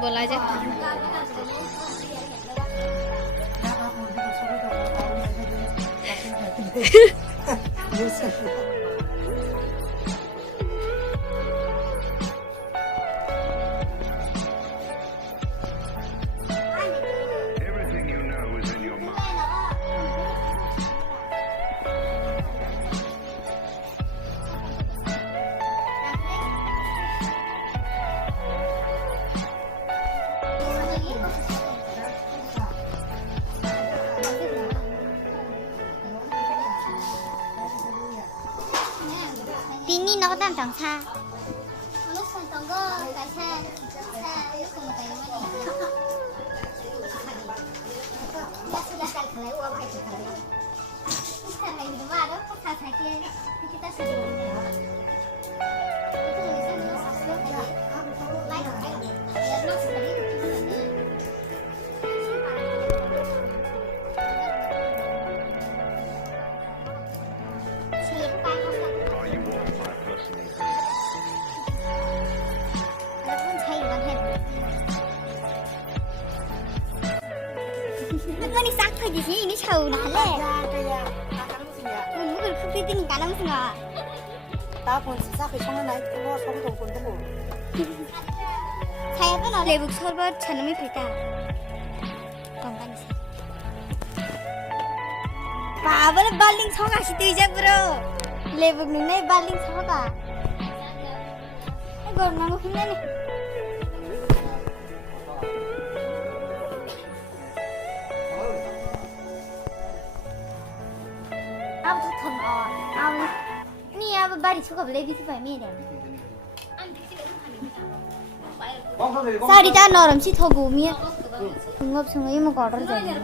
बोला जा Everything you know is in your mind. Tin ni nó có tạm chẳng xa. Lúc xong tổng có cái xa, lúc xong cái mà đi. Đã sudah kali kali uang kayak kali. Kita lagi di mana? Kita sakit. Kita sedih. Itu bisa dulu subscribe aja. Like, ya lo sekali itu gimana? Siapa yang Are you all my personal friends? Walaupun saya bukan head. Itu nih sakit di sini ini jauh nah le. Mungkin kepiting kalam semua. Tapos sakit sama naik keluar kamu tumpul tumpul. Saya tuh nolak lebuk sorbat channel ini kita. Tongkan sih. Babal baling songa sih tuh aja bro. Lebuk nih baling songa. Gor nanggu hina nih. Aku tuh thon aku ini aku bari suka beli bisa pakai mie deh. Sari ta noram sih thogu mie. Ngop sungai mau order jadi.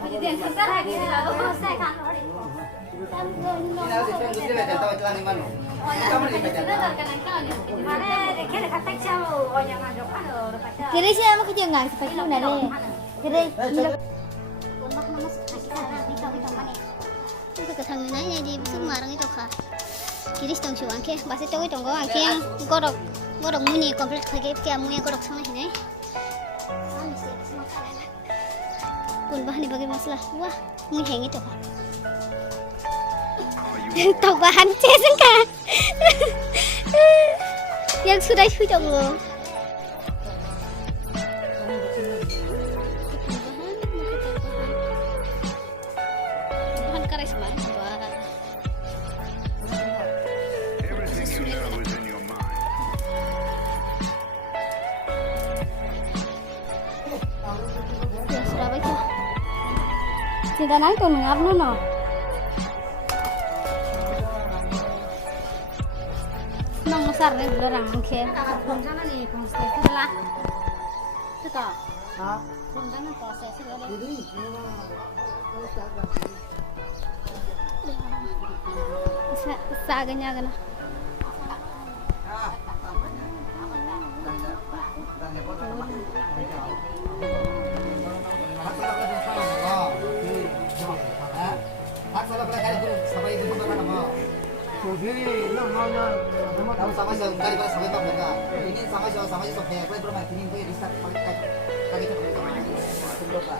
Kira sih aku kerja nggak seperti itu nale. Kira. Itu ketemu nanya di busuk marang itu kah. Kiri setong si wangke, bahasa cowok itu nggak wangke yang gorok muni komplit lagi kayak muni gorok sama ini. Pun bahan dibagi masalah, wah muni hang itu kah. Tahu bahan cesen kan? Yang sudah sudah belum? Bahan karet mana? Everything you know is in your mind. Ya sudah baik. Tidak naik tuh ngapnu no. Nong besar nih belerang mungkin. Sana nih proses setelah itu toh. Hah? Sana proses setelah Jadi Saganya gana. jadi lo mau Tahu sama siapa kali pada sampai tak mereka. Ini sama siapa sampai aku belum main ini gue di start kali itu. Berapa?